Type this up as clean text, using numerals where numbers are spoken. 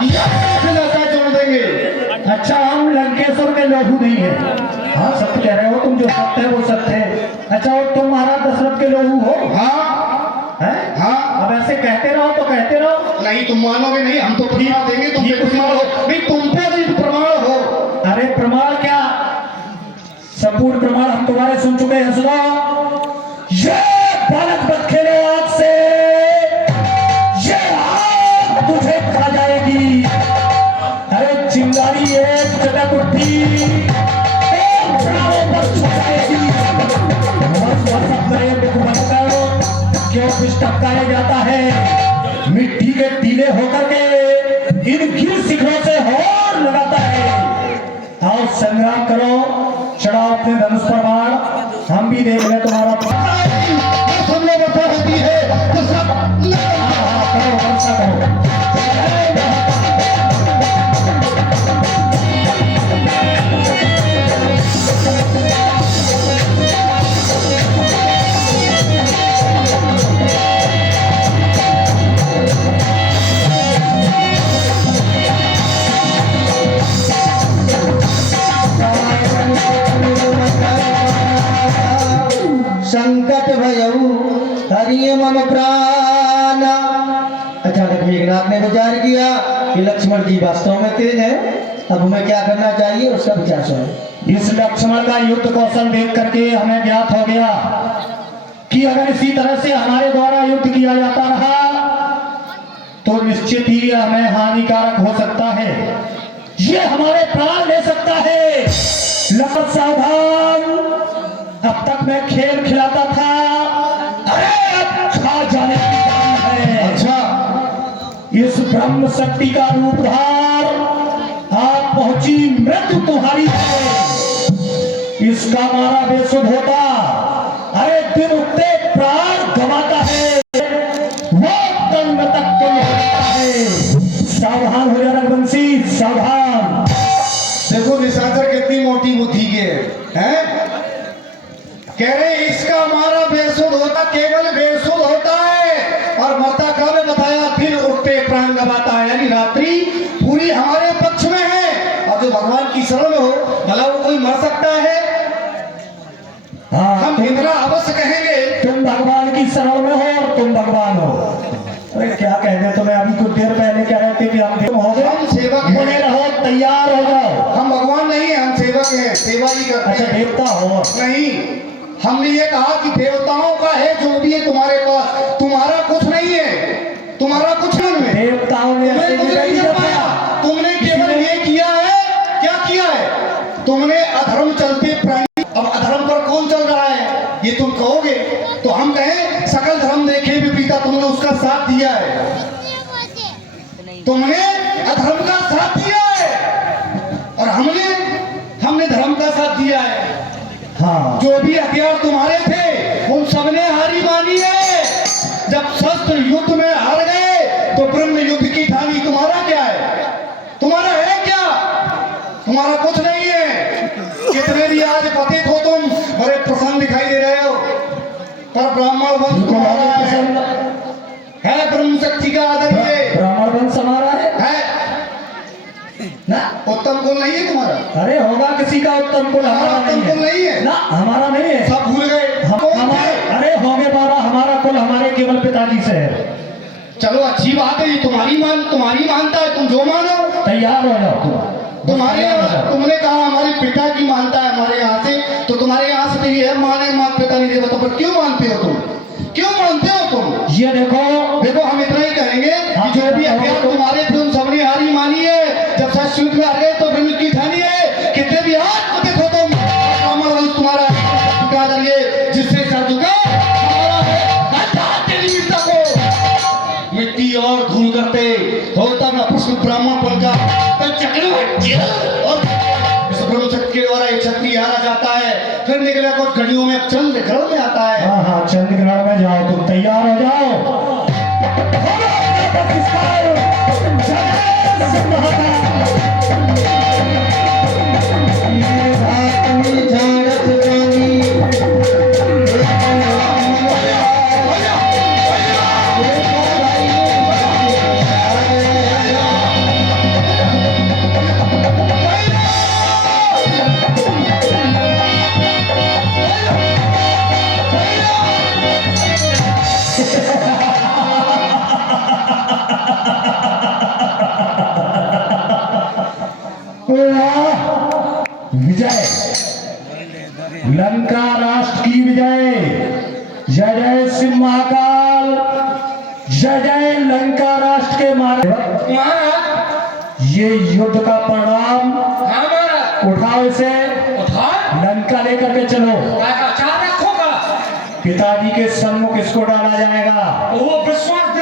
जोड़ देंगे। अच्छा, हम लंकेश्वर के लोहू नहीं है। हाँ, सत्य कह रहे हो तुम, जो सत्य है वो सत्य है। अच्छा, और तुम महाराज दशरथ के लोहू हो? हाँ है? हाँ। अब ऐसे कहते रहो तो कहते रहो। नहीं, तुम मानोगे नहीं, हम तो प्रमाण देंगे, तुम पे प्रमाण हो नहीं, तुम पे नहीं प्रमाण हो। अरे प्रमाण क्या, संपूर्ण प्रमाण हम तुम्हारे सुन चुके हैं। सुनो, ये बालक मत खेले आग से, ये आग तुझे खा जाएगी। अरे चिंगारी एक जगह उठी, एक प्राणों पर छू जाएगी। क्यों कुछ टपकाया जाता है, मिट्टी के टीले होकर के इन गिर शिखरों से होर लगाता है। आओ संग्राम करो, चढ़ाओ अपने धनुष पर बाण, हम भी देख ले तुम्हारा। होती है तो सब करो, वर्षा करो। संकट भयऊ हरिये मम प्राण। अचानक मेघनाथ ने विचार किया कि लक्ष्मण जी वास्तव में तेज है, अब हमें क्या करना चाहिए, उसका विचार सुनो। इस लक्ष्मण का युद्ध कौशल देख करके हमें ज्ञात हो गया कि अगर इसी तरह से हमारे द्वारा युद्ध किया जाता रहा तो निश्चित ही हमें हानिकारक हो सकता है, ये हमारे प्राण ले सकता है। लक्ष्मण सावधान, अब तक मैं खेल खिलाता था, अरे अब खा जाने की बारी है। अच्छा, इस ब्रह्म शक्ति का रूप धार, आप पहुंची मृत्यु तुम्हारी है। इसका मारा बेसुध होता, अरे दिन उठते प्राण गंवाता है, वो दंड तक तुम होता है। सावधान हो जा रघुवंशी, सावधान। देखो निशाचर कितनी मोटी बुद्धि के हैं। कह रहे इसका हमारा बेसुध होता, केवल बेसुध होता है, और मरता का में बताया दिन उठते प्राण गवाता है, यानी रात्रि पूरी हमारे पक्ष में है। और जो भगवान की शरण में हो, भला वो कोई मर सकता है? हाँ, हम इतना अवश्य कहेंगे तुम भगवान की शरण में हो और तुम भगवान हो। अरे क्या कहते तुम्हें, अभी कुछ देर पहले कह रहे थे कि हम सेवक हैं। बने रहो, तैयार हो जाओ। हम भगवान नहीं है, हम सेवक हैं, सेवा ही करते अच्छा, हैं। देवता हो? नहीं, हमने ये कहा कि देवताओं का है जो भी है तुम्हारे पास, तुम्हारा कुछ नहीं है, तुम्हारा कुछ नहीं है। देवताओं ने तुम्हें कुछ नहीं कर पाया, तुमने केवल ये किया है। क्या किया है? तुमने अधर्म चलते प्राणी, अब अधर्म पर कौन चल रहा है ये तुम कहोगे, तो हम कहें सकल धर्म देखे विपरीता, तुमने उसका साथ दिया है, तुमने अधर्म का साथ दिया है, और हमने धर्म का साथ दिया है। हाँ, जो भी हथियार तुम्हारे थे उन सबने हारी मानी है। जब शस्त्र युद्ध में हार गए तो ब्रह्म युद्ध की ठानी। तुम्हारा क्या है? तुम्हारा है क्या? तुम्हारा कुछ नहीं है। कितने भी आज पतित हो तुम, बड़े प्रसन्न दिखाई दे रहे हो, पर ब्राह्मण वंश तुम्हारा है ब्रह्म शक्ति का आदर ये ब्राह्मण वंश हमारा है ना? उत्तम कुल नहीं है तुम्हारा? अरे होगा किसी का उत्तम कुल, हमारा उत्तम कुल नहीं है ना, हमारा नहीं है। सब भूल गए। हमारे, अरे होंगे बाबा, हमारा कुल हमारे केवल पिताजी से है। चलो अच्छी बात है, ये तुम्हारी मानता है, तुम जो मानो। तैयार हो जाओ तुम्हारे तुमने कहा हमारे पिता की मानता है हमारे यहाँ से, तो तुम्हारे यहाँ से तो ये है माने मात पिता नहीं देवता, पर क्यों मानते हो तुम? क्यों मानते हो तुम? ये देखो हम इतना ही कहेंगे कि जो भी हथियार तुम्हारे थे उन सबने हारी मानी है। जब शस्त्र युद्ध में आ गए तो ब्रह्म की ठानी है। कितने भी हाथ पतित हो तुम, ब्राह्मण वंश तुम्हारा ये जिससे सर झुका हमारा है। को मिट्टी और धूल करते होता ना पुष्प ब्राह्मण बन का चक्रवर्ती, और इस ब्रह्म शक्ति के द्वारा एक शक्ति हारा जाता है। फिर निकले कुछ घड़ियों में चंद्र ग्रहण में आता है। हाँ हाँ, चंद्र ग्रहण में जाओ, तुम तैयार हो जाओ। विजय, लंका राष्ट्र की विजय। जय जय शिव महाकाल, जय जय लंका राष्ट्र के महाराज। ये युद्ध का परिणाम उठाओ, इसे लंका लेकर के चलो। पिताजी के सम्मुख इसको डाला जाएगा। वो विश्वास